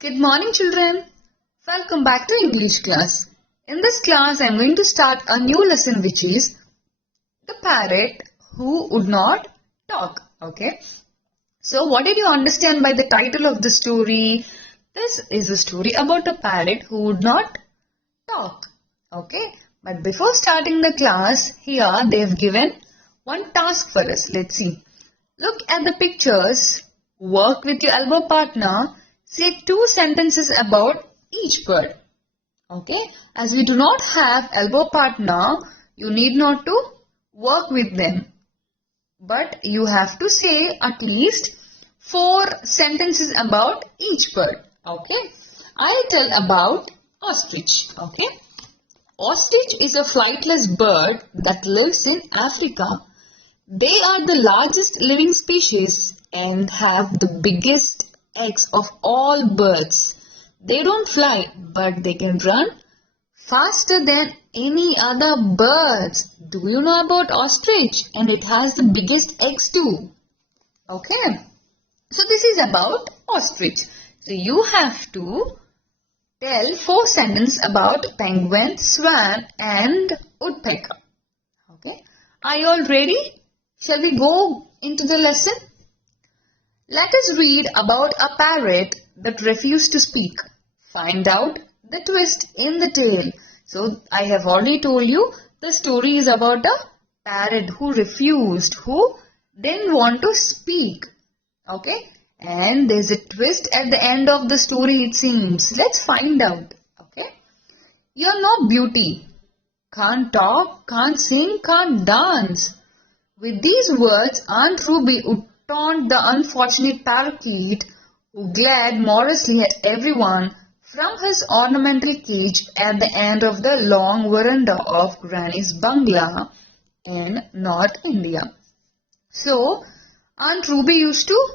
Good morning, children. Welcome back to English class. In this class, I am going to start a new lesson, which is the parrot who would not talk. Okay. So, what did you understand by the title of the story? This is a story about a parrot who would not talk. Okay. But before starting the class, here they have given one task for us. Let's see. Look at the pictures. Work with your elbow partner. Say 2 sentences about each bird. Okay. As we do not have elbow partner, you need not to work with them. But you have to say at least 4 sentences about each bird. Okay. I'll tell about ostrich. Okay. Ostrich is a flightless bird that lives in Africa. They are the largest living species and have the biggest eggs of all birds. They don't fly, but they can run faster than any other birds. Do you know about ostrich? And it has the biggest eggs too. Okay. So this is about ostrich. So you have to tell 4 sentences about penguin, swan and woodpecker. Okay. Are you all ready? Shall we go into the lesson? Let us read about a parrot that refused to speak. Find out the twist in the tale. So I have already told you the story is about a parrot who refused, who didn't want to speak. Okay. And there's a twist at the end of the story, it seems. Let's find out. Okay. You're no beauty. Can't talk, can't sing, can't dance. With these words, Aunt Ruby would taunt the unfortunate parakeet who glared morosely at everyone from his ornamental cage at the end of the long veranda of Granny's bungalow in North India. So, Aunt Ruby used to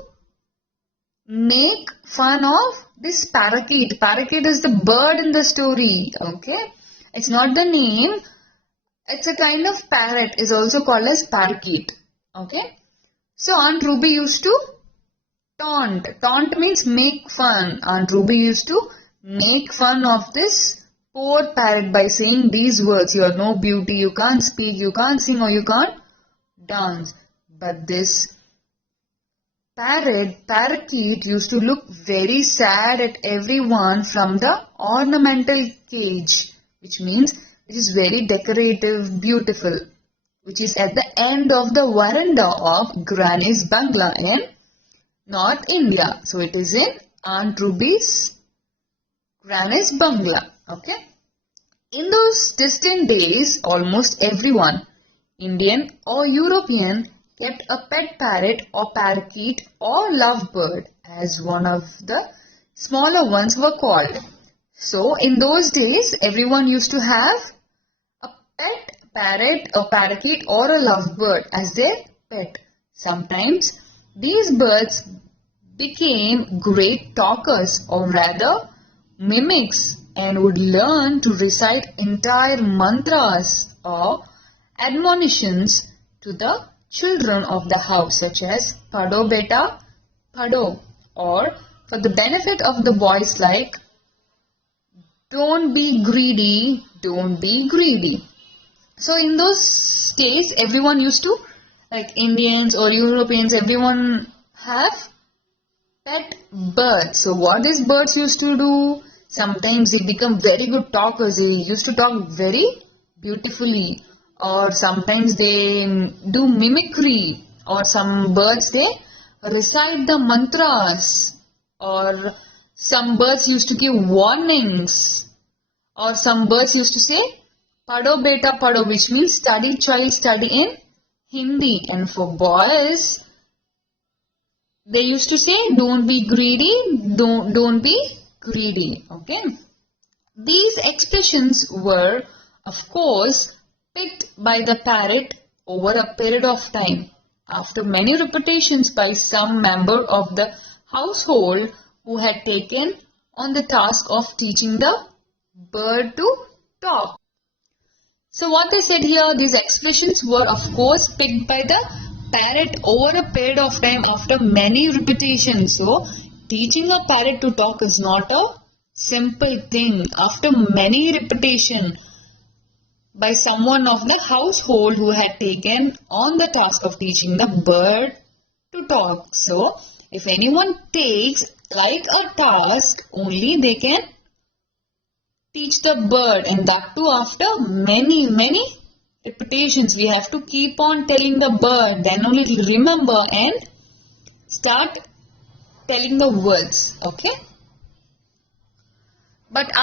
make fun of this parakeet. Parakeet is the bird in the story. Okay, it's not the name. It's a kind of parrot. Is also called as parakeet. Okay, so Aunt Ruby used to taunt. Taunt means make fun. Aunt Ruby used to make fun of this poor parrot by saying these words. You are no beauty. You can't speak. You can't sing, or you can't dance. But this parakeet used to look very sad at everyone from the ornamental cage, which means it is very decorative, beautiful, which is at the end of the veranda of Granny's bungalow in North India. So it is in Aunt Ruby's Granny's bungalow. Okay. In those distant days, almost everyone, Indian or European, kept a pet parrot or parakeet or lovebird, as one of the smaller ones were called. So in those days, everyone used to have a pet parrot or parakeet or a lovebird as their pet. Sometimes these birds became great talkers, or rather mimics, and would learn to recite entire mantras or admonitions to the children of the house, such as Pado Beta, Pado, or for the benefit of the boys, like don't be greedy, don't be greedy. So in those days, everyone used to, like Indians or Europeans, everyone have pet birds. So what these birds used to do, sometimes they become very good talkers. They used to talk very beautifully. Or sometimes they do mimicry, or some birds they recite the mantras, or some birds used to give warnings, or some birds used to say Pado Beta Pado, which means study child, study in Hindi. And for boys, they used to say don't be greedy, don't be greedy. Okay, these expressions were, of course, picked by the parrot over a period of time, after many repetitions by some member of the household who had taken on the task of teaching the bird to talk. So what they said here, these expressions were of course picked by the parrot over a period of time after many repetitions. So teaching a parrot to talk is not a simple thing. After many repetition by someone of the household who had taken on the task of teaching the bird to talk. So, if anyone takes like a task, only they can teach the bird, and that too after many repetitions. We have to keep on telling the bird, then only it will remember and start telling the words. Okay. But